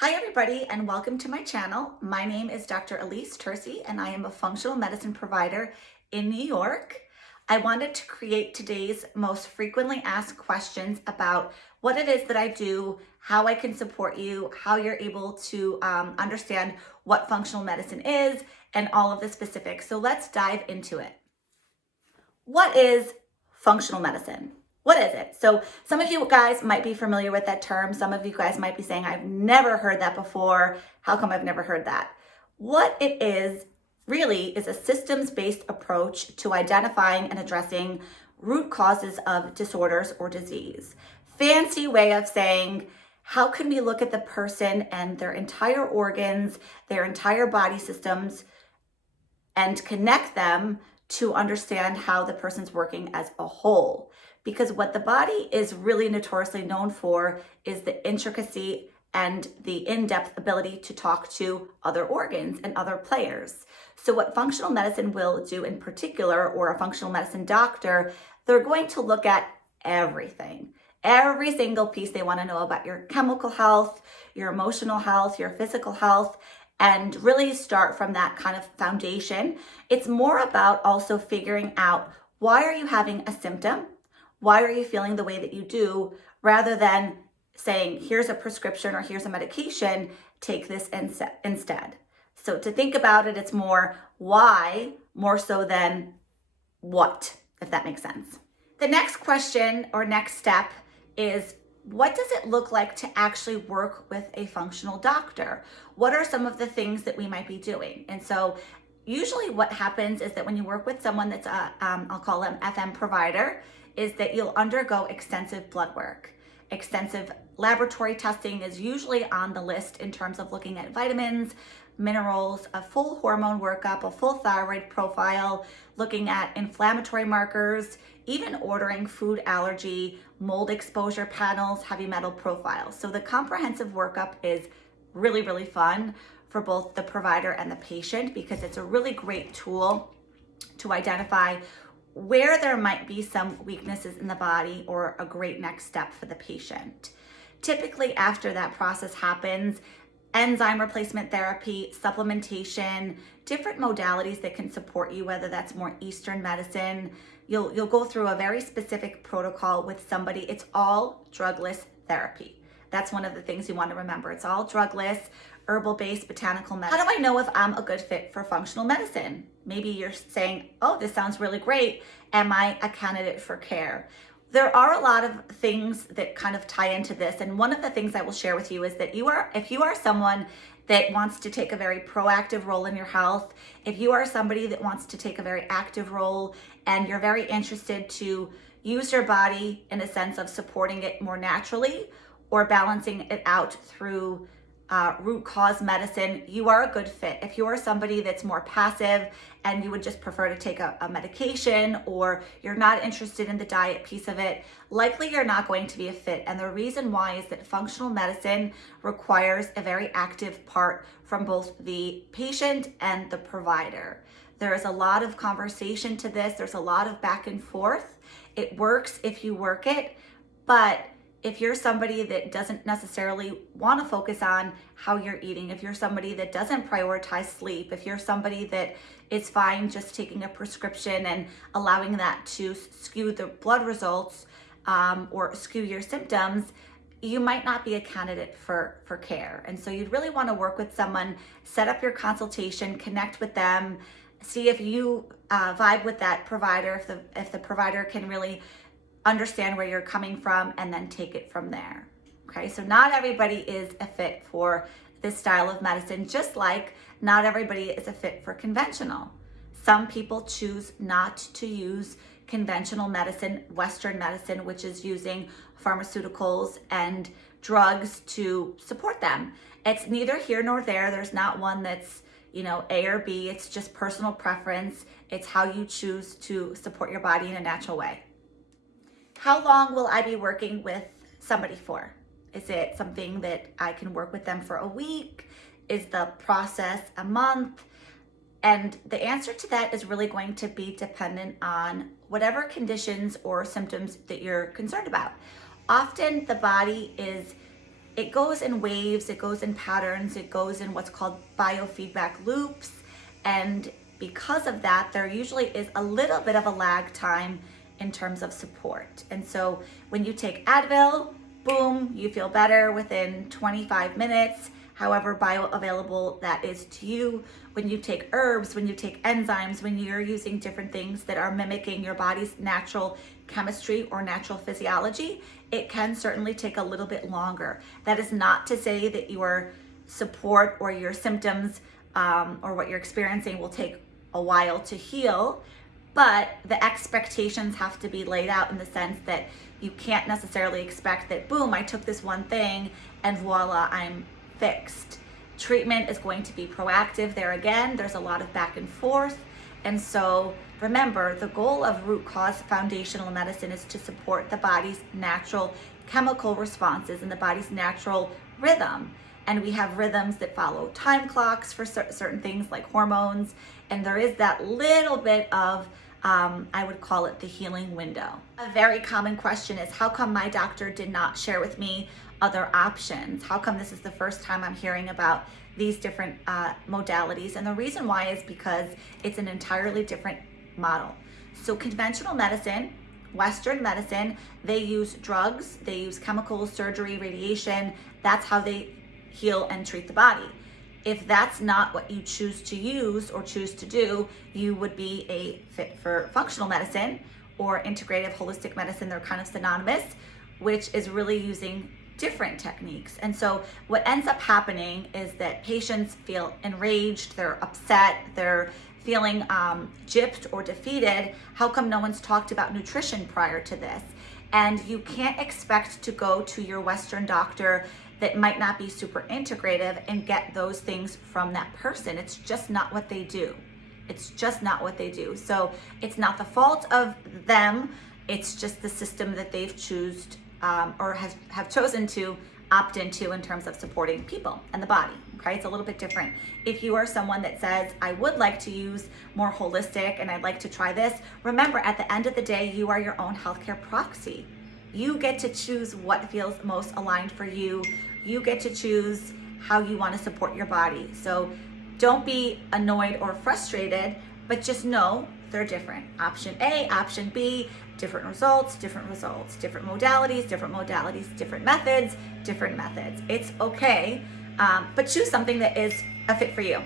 Hi everybody and welcome to my channel. My name is Dr. Elise Tercy and I am a functional medicine provider in New York. I wanted to create today's most frequently asked questions about what it is that I do, how I can support you, how you're able to understand what functional medicine is, and all of the specifics. So let's dive into it. What is functional medicine? What is it? So some of you guys might be familiar with that term. Some of you guys might be saying, I've never heard that before. How come I've never heard that? What it is really is a systems-based approach to identifying and addressing root causes of disorders or disease. Fancy way of saying, how can we look at the person and their entire organs, their entire body systems, and connect them to understand how the person's working as a whole. Because what the body is really notoriously known for is the intricacy and the in-depth ability to talk to other organs and other players. So what functional medicine will do in particular, or a functional medicine doctor, they're going to look at everything. Every single piece. They want to know about your chemical health, your emotional health, your physical health, and really start from that kind of foundation. It's more about also figuring out, why are you having a symptom? Why are you feeling the way that you do? Rather than saying, here's a prescription or here's a medication, take this instead. So to think about it, it's more why, more so than what, if that makes sense. The next question or next step is, what does it look like to actually work with a functional doctor? What are some of the things that we might be doing? And so usually what happens is that when you work with someone that's I'll call them FM provider, is that you'll undergo extensive blood work. Extensive laboratory testing is usually on the list in terms of looking at vitamins, minerals, a full hormone workup, a full thyroid profile, looking at inflammatory markers, even ordering food allergy, mold exposure panels, heavy metal profiles. So the comprehensive workup is really, really fun for both the provider and the patient, because it's a really great tool to identify where there might be some weaknesses in the body, or a great next step for the patient. Typically after that process happens, enzyme replacement therapy, supplementation, different modalities that can support you, whether that's more Eastern medicine. You'll go through a very specific protocol with somebody. It's all drugless therapy. That's one of the things you want to remember. It's all drugless, herbal-based, botanical medicine. How do I know if I'm a good fit for functional medicine? Maybe you're saying, oh, this sounds really great. Am I a candidate for care? There are a lot of things that kind of tie into this. And one of the things I will share with you is that if you are someone that wants to take a very proactive role in your health, if you are somebody that wants to take a very active role and you're very interested to use your body in a sense of supporting it more naturally or balancing it out through root cause medicine, you are a good fit. If you are somebody that's more passive and you would just prefer to take a medication, or you're not interested in the diet piece of it, likely you're not going to be a fit. And the reason why is that functional medicine requires a very active part from both the patient and the provider. There is a lot of conversation to this. There's a lot of back and forth. It works if you work it, but if you're somebody that doesn't necessarily want to focus on how you're eating, if you're somebody that doesn't prioritize sleep, if you're somebody that is fine just taking a prescription and allowing that to skew the blood results or skew your symptoms, you might not be a candidate for care. And so you'd really want to work with someone, set up your consultation, connect with them, see if you vibe with that provider, if the provider can really understand where you're coming from, and then take it from there. Okay, so not everybody is a fit for this style of medicine, just like not everybody is a fit for conventional. Some people choose not to use conventional medicine, Western medicine, which is using pharmaceuticals and drugs to support them. It's neither here nor there. There's not one that's, A or B. It's just personal preference. It's how you choose to support your body in a natural way. How long will I be working with somebody for? Is it something that I can work with them for a week? Is the process a month? And the answer to that is really going to be dependent on whatever conditions or symptoms that you're concerned about. Often the body is it goes in waves, it goes in patterns, it goes in what's called biofeedback loops. And because of that, there usually is a little bit of a lag time in terms of support. And so when you take Advil, boom, you feel better within 25 minutes, however bioavailable that is to you. When you take herbs, when you take enzymes, when you're using different things that are mimicking your body's natural chemistry or natural physiology, it can certainly take a little bit longer. That is not to say that your support or your symptoms or what you're experiencing will take a while to heal, but the expectations have to be laid out in the sense that you can't necessarily expect that, boom, I took this one thing and voila, I'm fixed. Treatment is going to be proactive. There again, there's a lot of back and forth. And so remember, the goal of root cause foundational medicine is to support the body's natural chemical responses and the body's natural rhythm. And we have rhythms that follow time clocks for certain things like hormones. And there is that little bit of, I would call it the healing window. A very common question is, how come my doctor did not share with me other options? How come this is the first time I'm hearing about these different modalities? And the reason why is because it's an entirely different model. So conventional medicine, Western medicine, they use drugs, they use chemicals, surgery, radiation. That's how they heal and treat the body. If that's not what you choose to use or choose to do, you would be a fit for functional medicine or integrative holistic medicine. They're kind of synonymous, which is really using different techniques. And so what ends up happening is that patients feel enraged, they're upset, they're feeling gypped or defeated. How come no one's talked about nutrition prior to this? And you can't expect to go to your Western doctor that might not be super integrative and get those things from that person. It's just not what they do. It's just not what they do. So it's not the fault of them. It's just the system that they've chosen or have chosen to opt into in terms of supporting people and the body. Okay, it's a little bit different. If you are someone that says, I would like to use more holistic and I'd like to try this, remember, at the end of the day, you are your own healthcare proxy. You get to choose what feels most aligned for you. You get to choose how you want to support your body. So don't be annoyed or frustrated, but just know they're different. Option A, option B, different results, different modalities, different methods. It's okay, but choose something that is a fit for you.